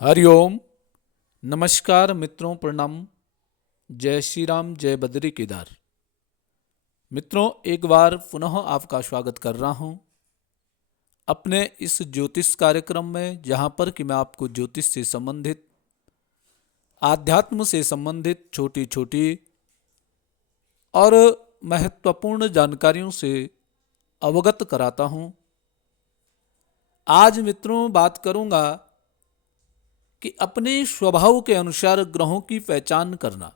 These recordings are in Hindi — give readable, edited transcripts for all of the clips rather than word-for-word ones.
हरिओम। नमस्कार मित्रों, प्रणाम। जय श्री राम, जय बद्री केदार। मित्रों, एक बार पुनः आपका स्वागत कर रहा हूं अपने इस ज्योतिष कार्यक्रम में, जहां पर कि मैं आपको ज्योतिष से संबंधित, आध्यात्म से संबंधित छोटी छोटी और महत्वपूर्ण जानकारियों से अवगत कराता हूं। आज मित्रों बात करूंगा कि अपने स्वभाव के अनुसार ग्रहों की पहचान करना।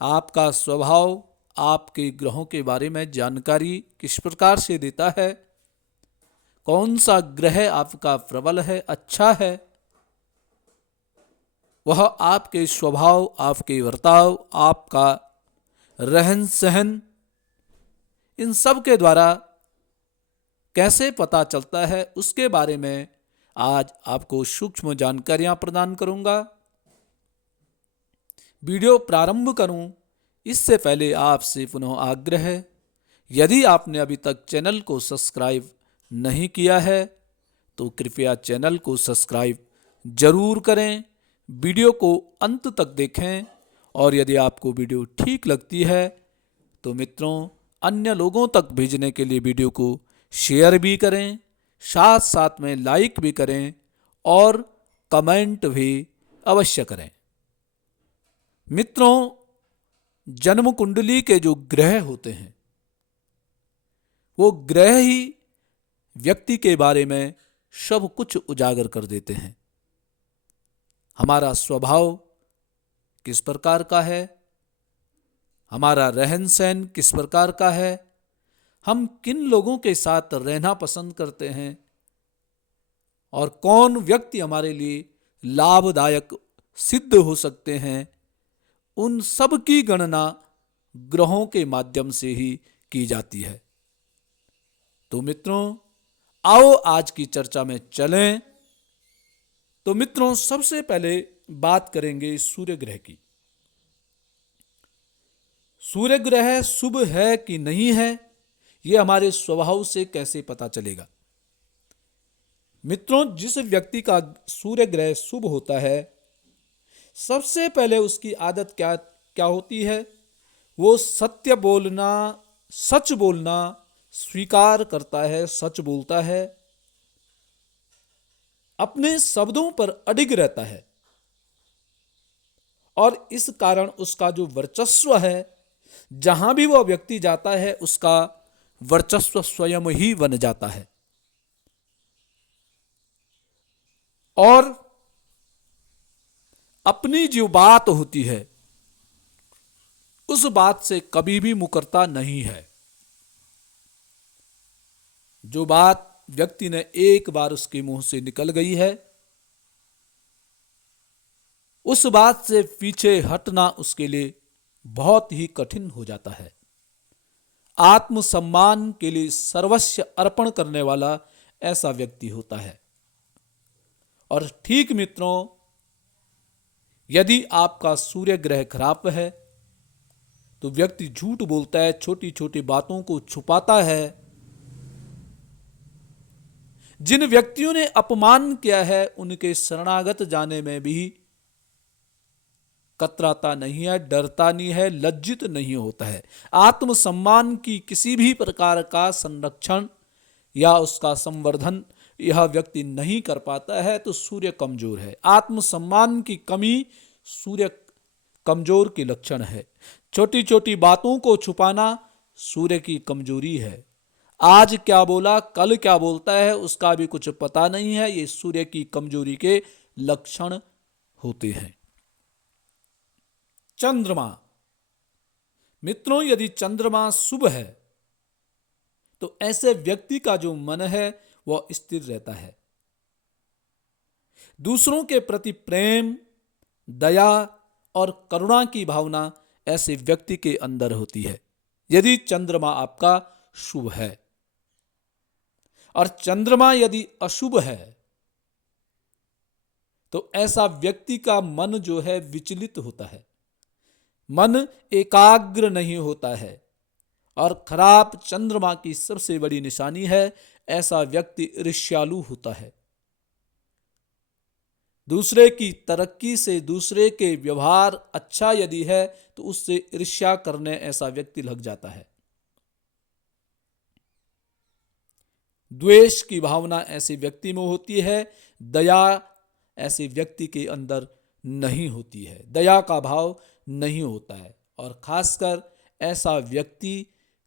आपका स्वभाव आपके ग्रहों के बारे में जानकारी किस प्रकार से देता है, कौन सा ग्रह आपका प्रबल है, अच्छा है, वह आपके स्वभाव, आपके वर्ताव, आपका रहन सहन, इन सब के द्वारा कैसे पता चलता है, उसके बारे में आज आपको सूक्ष्म जानकारियां प्रदान करूंगा। वीडियो प्रारंभ करूं इससे पहले आपसे पुनः आग्रह है, यदि आपने अभी तक चैनल को सब्सक्राइब नहीं किया है तो कृपया चैनल को सब्सक्राइब जरूर करें, वीडियो को अंत तक देखें और यदि आपको वीडियो ठीक लगती है तो मित्रों अन्य लोगों तक भेजने के लिए वीडियो को शेयर भी करें, साथ साथ में लाइक भी करें और कमेंट भी अवश्य करें। मित्रों, जन्म कुंडली के जो ग्रह होते हैं वो ग्रह ही व्यक्ति के बारे में सब कुछ उजागर कर देते हैं। हमारा स्वभाव किस प्रकार का है, हमारा रहन सहन किस प्रकार का है, हम किन लोगों के साथ रहना पसंद करते हैं और कौन व्यक्ति हमारे लिए लाभदायक सिद्ध हो सकते हैं, उन सब की गणना ग्रहों के माध्यम से ही की जाती है। तो मित्रों आओ आज की चर्चा में चलें। तो मित्रों सबसे पहले बात करेंगे सूर्य ग्रह की। सूर्य ग्रह शुभ है कि नहीं है, यह हमारे स्वभाव से कैसे पता चलेगा। मित्रों, जिस व्यक्ति का सूर्य ग्रह शुभ होता है, सबसे पहले उसकी आदत क्या होती है, वो सत्य बोलना, सच बोलना स्वीकार करता है, सच बोलता है, अपने शब्दों पर अडिग रहता है और इस कारण उसका जो वर्चस्व है, जहां भी वह व्यक्ति जाता है उसका वर्चस्व स्वयं ही बन जाता है और अपनी जो बात होती है उस बात से कभी भी मुकरता नहीं है। जो बात व्यक्ति ने एक बार उसके मुंह से निकल गई है, उस बात से पीछे हटना उसके लिए बहुत ही कठिन हो जाता है। आत्मसम्मान के लिए सर्वस्व अर्पण करने वाला ऐसा व्यक्ति होता है। और ठीक मित्रों, यदि आपका सूर्य ग्रह खराब है तो व्यक्ति झूठ बोलता है, छोटी छोटी बातों को छुपाता है। जिन व्यक्तियों ने अपमान किया है उनके शरणागत जाने में भी कतराता नहीं है, डरता नहीं है, लज्जित नहीं होता है। आत्मसम्मान की किसी भी प्रकार का संरक्षण या उसका संवर्धन यह व्यक्ति नहीं कर पाता है तो सूर्य कमजोर है। आत्मसम्मान की कमी सूर्य कमजोर की लक्षण है। छोटी छोटी बातों को छुपाना सूर्य की कमजोरी है। आज क्या बोला, कल क्या बोलता है, उसका भी कुछ पता नहीं है, ये सूर्य की कमजोरी के लक्षण होते हैं। चंद्रमा। मित्रों, यदि चंद्रमा शुभ है तो ऐसे व्यक्ति का जो मन है वह स्थिर रहता है। दूसरों के प्रति प्रेम, दया और करुणा की भावना ऐसे व्यक्ति के अंदर होती है यदि चंद्रमा आपका शुभ है। और चंद्रमा यदि अशुभ है तो ऐसा व्यक्ति का मन जो है विचलित होता है, मन एकाग्र नहीं होता है। और खराब चंद्रमा की सबसे बड़ी निशानी है ऐसा व्यक्ति ईर्ष्यालु होता है। दूसरे की तरक्की से दूसरे के व्यवहार अच्छा यदि है तो उससे ईर्ष्या करने ऐसा व्यक्ति लग जाता है। द्वेष की भावना ऐसे व्यक्ति में होती है, दया ऐसे व्यक्ति के अंदर नहीं होती है, दया का भाव नहीं होता है। और खासकर ऐसा व्यक्ति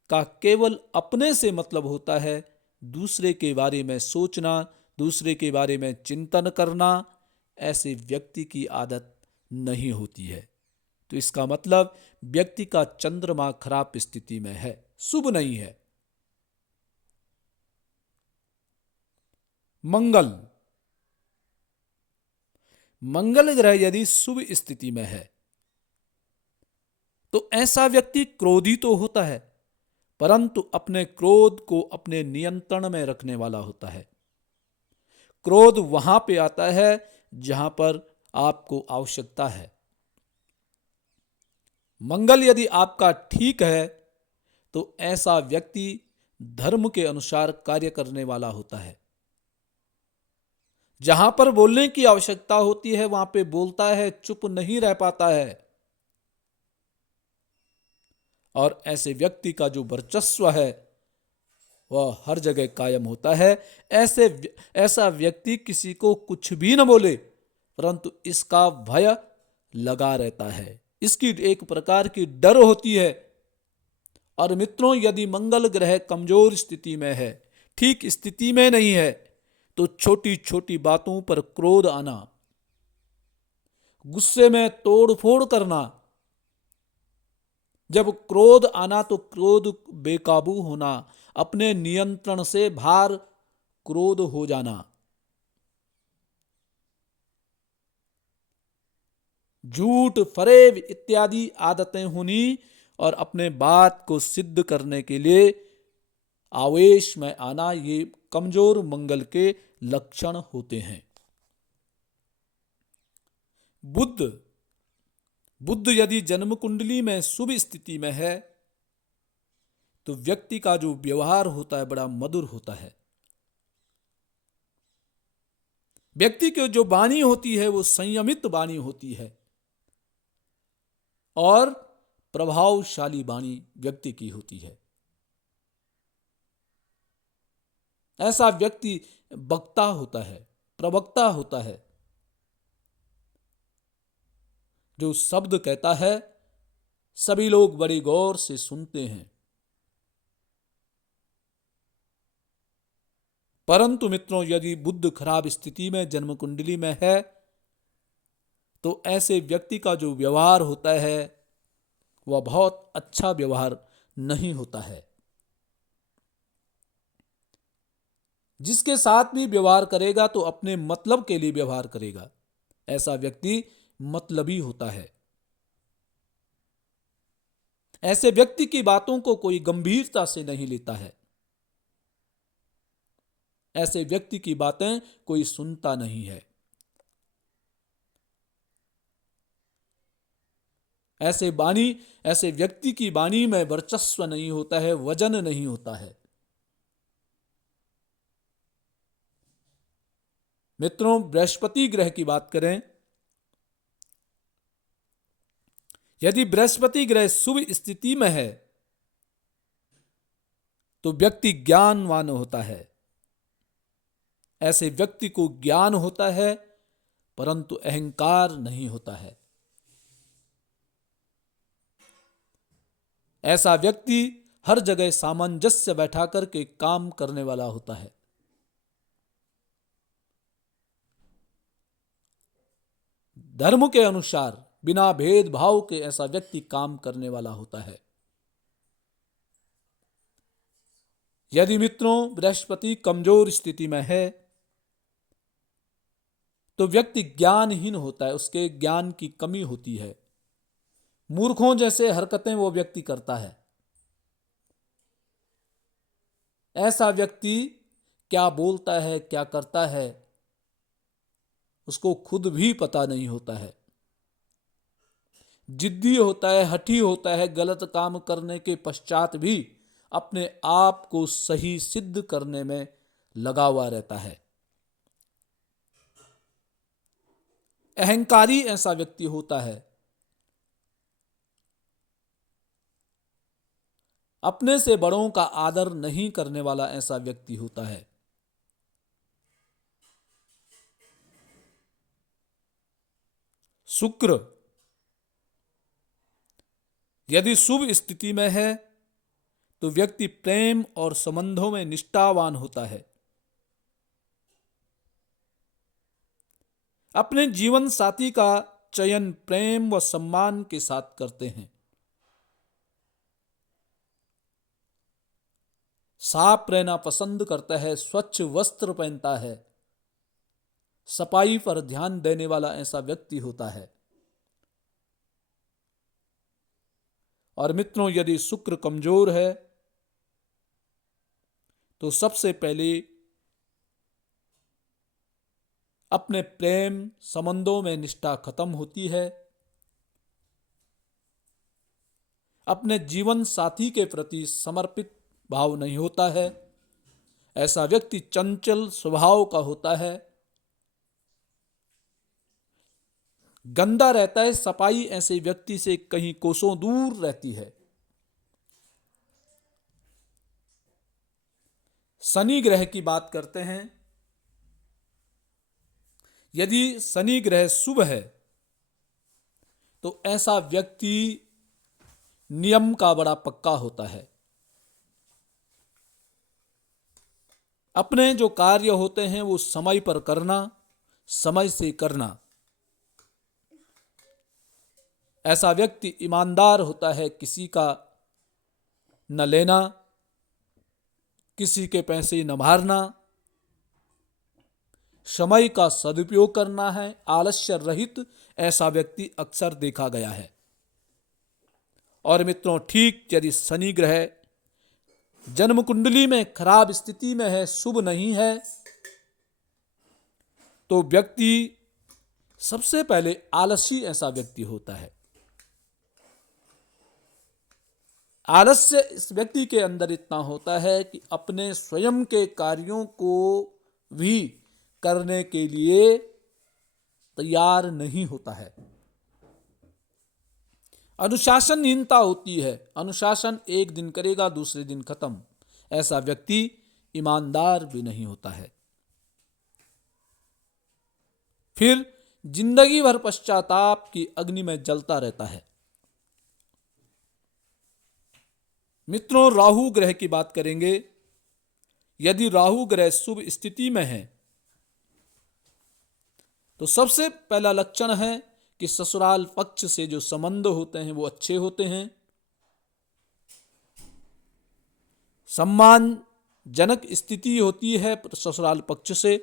का केवल अपने से मतलब होता है, दूसरे के बारे में सोचना, दूसरे के बारे में चिंतन करना ऐसे व्यक्ति की आदत नहीं होती है। तो इसका मतलब व्यक्ति का चंद्रमा खराब स्थिति में है, शुभ नहीं है। मंगल ग्रह यदि शुभ स्थिति में है तो ऐसा व्यक्ति क्रोधी तो होता है, परंतु अपने क्रोध को अपने नियंत्रण में रखने वाला होता है। क्रोध वहां पे आता है जहां पर आपको आवश्यकता है। मंगल यदि आपका ठीक है तो ऐसा व्यक्ति धर्म के अनुसार कार्य करने वाला होता है। जहां पर बोलने की आवश्यकता होती है वहां पे बोलता है, चुप नहीं रह पाता है। और ऐसे व्यक्ति का जो वर्चस्व है वह हर जगह कायम होता है। ऐसा व्यक्ति किसी को कुछ भी न बोले, परंतु इसका भय लगा रहता है, इसकी एक प्रकार की डर होती है। और मित्रों, यदि मंगल ग्रह कमजोर स्थिति में है, ठीक स्थिति में नहीं है, तो छोटी छोटी बातों पर क्रोध आना, गुस्से में तोड़ फोड़ करना, जब क्रोध आना तो क्रोध बेकाबू होना, अपने नियंत्रण से बाहर क्रोध हो जाना, झूठ फरेब इत्यादि आदतें होनी और अपने बात को सिद्ध करने के लिए आवेश में आना, ये कमजोर मंगल के लक्षण होते हैं। बुध यदि जन्म कुंडली में शुभ स्थिति में है तो व्यक्ति का जो व्यवहार होता है बड़ा मधुर होता है। व्यक्ति की जो वाणी होती है वो संयमित वाणी होती है और प्रभावशाली वाणी व्यक्ति की होती है। ऐसा व्यक्ति वक्ता होता है, प्रवक्ता होता है, जो शब्द कहता है सभी लोग बड़ी गौर से सुनते हैं। परंतु मित्रों, यदि बुध खराब स्थिति में जन्म कुंडली में है तो ऐसे व्यक्ति का जो व्यवहार होता है वह बहुत अच्छा व्यवहार नहीं होता है। जिसके साथ भी व्यवहार करेगा तो अपने मतलब के लिए व्यवहार करेगा। ऐसा व्यक्ति मतलबी होता है। ऐसे व्यक्ति की बातों को कोई गंभीरता से नहीं लेता है। ऐसे व्यक्ति की बातें कोई सुनता नहीं है। ऐसे व्यक्ति की वाणी में वर्चस्व नहीं होता है, वजन नहीं होता है। मित्रों, बृहस्पति ग्रह की बात करें, यदि बृहस्पति ग्रह शुभ स्थिति में है तो व्यक्ति ज्ञानवान होता है। ऐसे व्यक्ति को ज्ञान होता है परंतु अहंकार नहीं होता है। ऐसा व्यक्ति हर जगह सामंजस्य बैठा करके काम करने वाला होता है। धर्म के अनुसार बिना भेदभाव के ऐसा व्यक्ति काम करने वाला होता है। यदि मित्रों बृहस्पति कमजोर स्थिति में है तो व्यक्ति ज्ञानहीन होता है, उसके ज्ञान की कमी होती है। मूर्खों जैसे हरकतें वो व्यक्ति करता है। ऐसा व्यक्ति क्या बोलता है, क्या करता है, उसको खुद भी पता नहीं होता है। जिद्दी होता है, हठी होता है, गलत काम करने के पश्चात भी अपने आप को सही सिद्ध करने में लगा हुआ रहता है। अहंकारी ऐसा व्यक्ति होता है, अपने से बड़ों का आदर नहीं करने वाला ऐसा व्यक्ति होता है। शुक्र यदि शुभ स्थिति में है तो व्यक्ति प्रेम और संबंधों में निष्ठावान होता है। अपने जीवन साथी का चयन प्रेम व सम्मान के साथ करते हैं। साफ रहना पसंद करता है, स्वच्छ वस्त्र पहनता है, सफाई पर ध्यान देने वाला ऐसा व्यक्ति होता है। और मित्रों, यदि शुक्र कमजोर है तो सबसे पहले अपने प्रेम संबंधों में निष्ठा खत्म होती है। अपने जीवन साथी के प्रति समर्पित भाव नहीं होता है। ऐसा व्यक्ति चंचल स्वभाव का होता है, गंदा रहता है। सफाई ऐसे व्यक्ति से कहीं कोसों दूर रहती है। शनि ग्रह की बात करते हैं। यदि शनि ग्रह शुभ है तो ऐसा व्यक्ति नियम का बड़ा पक्का होता है। अपने जो कार्य होते हैं वो समय पर करना, समय से करना। ऐसा व्यक्ति ईमानदार होता है, किसी का न लेना, किसी के पैसे न मारना, समय का सदुपयोग करना है, आलस्य रहित ऐसा व्यक्ति अक्सर देखा गया है। और मित्रों, ठीक यदि शनि ग्रह जन्म कुंडली में खराब स्थिति में है, शुभ नहीं है, तो व्यक्ति सबसे पहले आलसी ऐसा व्यक्ति होता है। आलस्य इस व्यक्ति के अंदर इतना होता है कि अपने स्वयं के कार्यों को भी करने के लिए तैयार नहीं होता है। अनुशासनहीनता होती है। अनुशासन एक दिन करेगा, दूसरे दिन खत्म। ऐसा व्यक्ति ईमानदार भी नहीं होता है। फिर जिंदगी भर पश्चाताप की अग्नि में जलता रहता है। मित्रों, राहु ग्रह की बात करेंगे। यदि राहु ग्रह शुभ स्थिति में है तो सबसे पहला लक्षण है कि ससुराल पक्ष से जो संबंध होते हैं वो अच्छे होते हैं। सम्मानजनक स्थिति होती है ससुराल पक्ष से।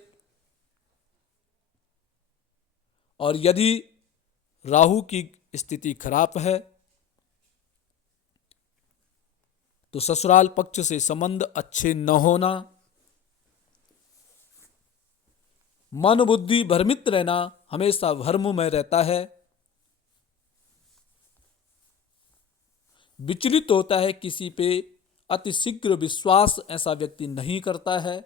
और यदि राहु की स्थिति खराब है तो ससुराल पक्ष से संबंध अच्छे न होना, मन बुद्धि भ्रमित रहना, हमेशा भ्रम में रहता है, विचलित होता है, किसी पे अतिशीघ्र विश्वास ऐसा व्यक्ति नहीं करता है।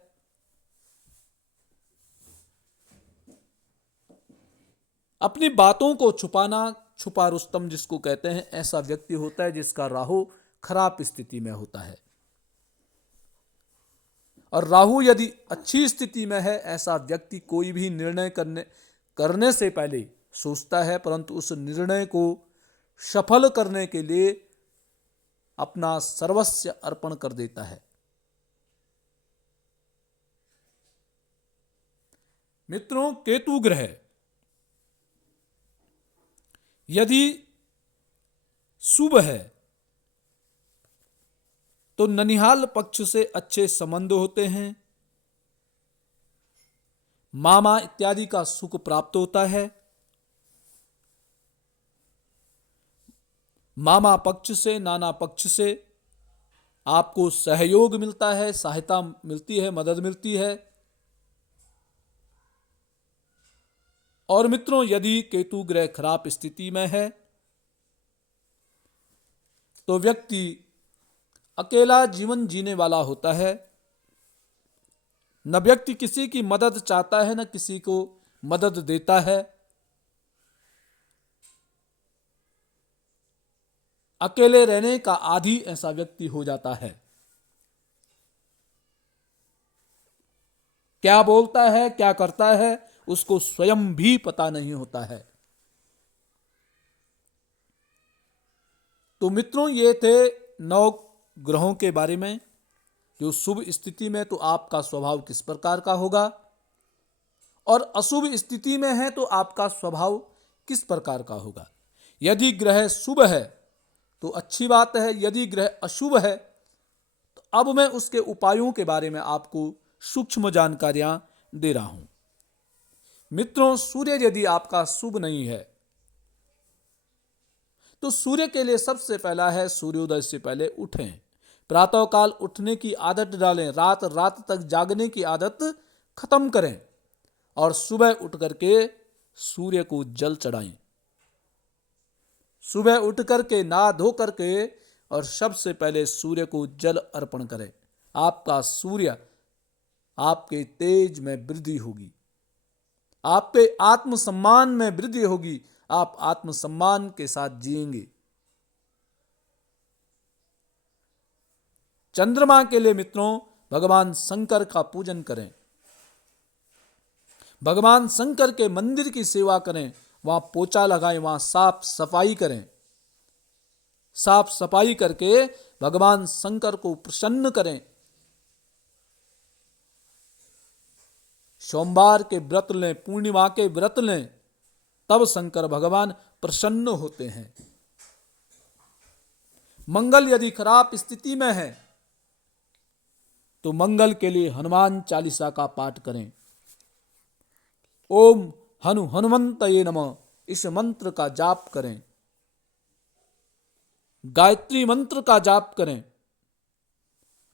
अपनी बातों को छुपाना, छुपा रुस्तम जिसको कहते हैं, ऐसा व्यक्ति होता है जिसका राहु खराब स्थिति में होता है। और राहु यदि अच्छी स्थिति में है, ऐसा व्यक्ति कोई भी निर्णय करने से पहले सोचता है, परंतु उस निर्णय को सफल करने के लिए अपना सर्वस्व अर्पण कर देता है। मित्रों, केतु ग्रह यदि शुभ है तो ननिहाल पक्ष से अच्छे संबंध होते हैं। मामा इत्यादि का सुख प्राप्त होता है। मामा पक्ष से, नाना पक्ष से आपको सहयोग मिलता है, सहायता मिलती है, मदद मिलती है। और मित्रों, यदि केतु ग्रह खराब स्थिति में है तो व्यक्ति अकेला जीवन जीने वाला होता है। न व्यक्ति किसी की मदद चाहता है, न किसी को मदद देता है। अकेले रहने का आदी ऐसा व्यक्ति हो जाता है। क्या बोलता है, क्या करता है, उसको स्वयं भी पता नहीं होता है। तो मित्रों, ये थे 9 ग्रहों के बारे में। जो शुभ स्थिति में तो आपका स्वभाव किस प्रकार का होगा, और अशुभ स्थिति में है तो आपका स्वभाव किस प्रकार का होगा। यदि ग्रह शुभ है तो अच्छी बात है, यदि ग्रह अशुभ है तो अब मैं उसके उपायों के बारे में आपको सूक्ष्म जानकारियां दे रहा हूं। मित्रों, सूर्य यदि आपका शुभ नहीं है तो सूर्य के लिए सबसे पहला है सूर्योदय से पहले उठें, प्रातःकाल उठने की आदत डालें, रात रात तक जागने की आदत खत्म करें और सुबह उठ करके सूर्य को जल चढ़ाएं। सुबह उठ करके नहा धो करके और सबसे पहले सूर्य को जल अर्पण करें। आपका सूर्य, आपके तेज में वृद्धि होगी, आपके आत्मसम्मान में वृद्धि होगी, आप आत्मसम्मान के साथ जिएंगे। चंद्रमा के लिए मित्रों भगवान शंकर का पूजन करें, भगवान शंकर के मंदिर की सेवा करें, वहां पोछा लगाएं, वहां साफ सफाई करें। साफ सफाई करके भगवान शंकर को प्रसन्न करें। सोमवार के व्रत लें, पूर्णिमा के व्रत लें, तब शंकर भगवान प्रसन्न होते हैं। मंगल यदि खराब स्थिति में है तो मंगल के लिए हनुमान चालीसा का पाठ करें। ओम हनुमंतये नमः इस मंत्र का जाप करें, गायत्री मंत्र का जाप करें।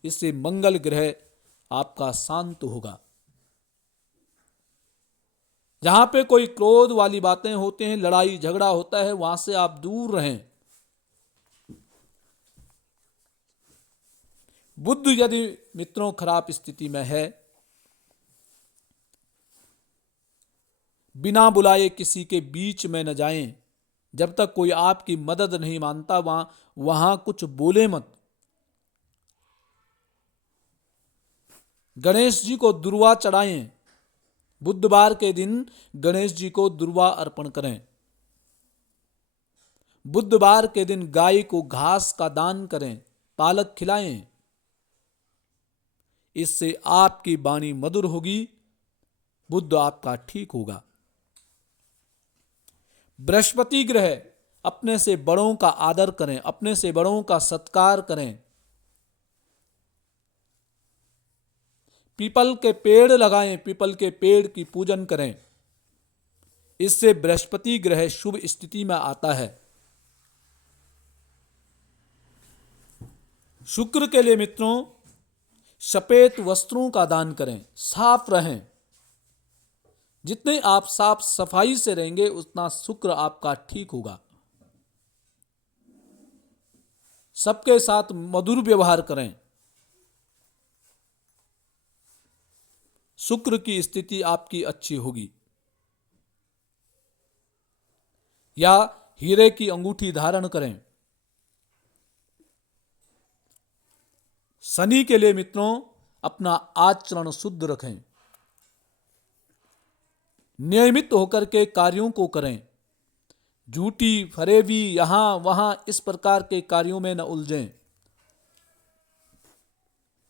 इससे मंगल ग्रह आपका शांत होगा। जहां पे कोई क्रोध वाली बातें होते हैं, लड़ाई झगड़ा होता है, वहां से आप दूर रहें। बुध यदि मित्रों खराब स्थिति में है, बिना बुलाए किसी के बीच में न जाएं। जब तक कोई आपकी मदद नहीं मानता वहां कुछ बोले मत। गणेश जी को दुर्वा चढ़ाएं। बुधवार के दिन गणेश जी को दुर्वा अर्पण करें। बुधवार के दिन गाय को घास का दान करें, पालक खिलाएं। इससे आपकी वाणी मधुर होगी, बुध आपका ठीक होगा। बृहस्पति ग्रह, अपने से बड़ों का आदर करें, अपने से बड़ों का सत्कार करें। पीपल के पेड़ लगाएं, पीपल के पेड़ की पूजन करें। इससे बृहस्पति ग्रह शुभ स्थिति में आता है। शुक्र के लिए मित्रों सफेद वस्त्रों का दान करें, साफ रहें। जितने आप साफ सफाई से रहेंगे उतना शुक्र आपका ठीक होगा। सबके साथ मधुर व्यवहार करें। शुक्र की स्थिति आपकी अच्छी होगी। या हीरे की अंगूठी धारण करें। शनि के लिए मित्रों अपना आचरण शुद्ध रखें, नियमित होकर के कार्यों को करें। झूठी फरेबी यहां वहां इस प्रकार के कार्यों में न उलझें।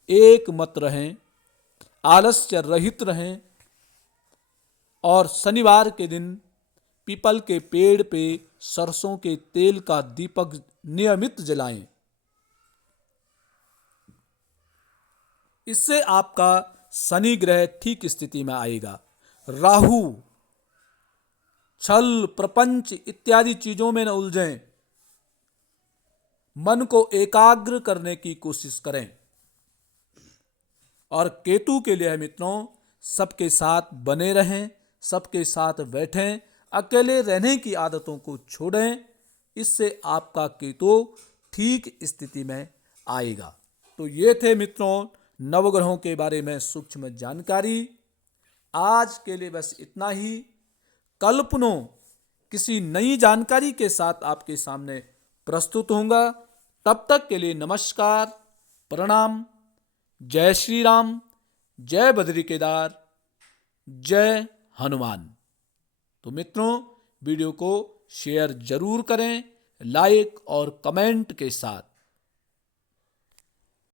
एक मत रहें, आलस्य रहित रहें और शनिवार के दिन पीपल के पेड़ पे सरसों के तेल का दीपक नियमित जलाएं। इससे आपका शनि ग्रह ठीक स्थिति में आएगा। राहु, छल प्रपंच इत्यादि चीजों में न उलझें। मन को एकाग्र करने की कोशिश करें। और केतु के लिए मित्रों सबके साथ बने रहें, सबके साथ बैठें, अकेले रहने की आदतों को छोड़ें। इससे आपका केतु ठीक स्थिति में आएगा। तो ये थे मित्रों नवग्रहों के बारे में सूक्ष्म जानकारी। आज के लिए बस इतना ही। कल पुनः किसी नई जानकारी के साथ आपके सामने प्रस्तुत होऊंगा। तब तक के लिए नमस्कार, प्रणाम, जय श्री राम, जय बद्री केदार, जय हनुमान। तो मित्रों, वीडियो को शेयर जरूर करें, लाइक और कमेंट के साथ।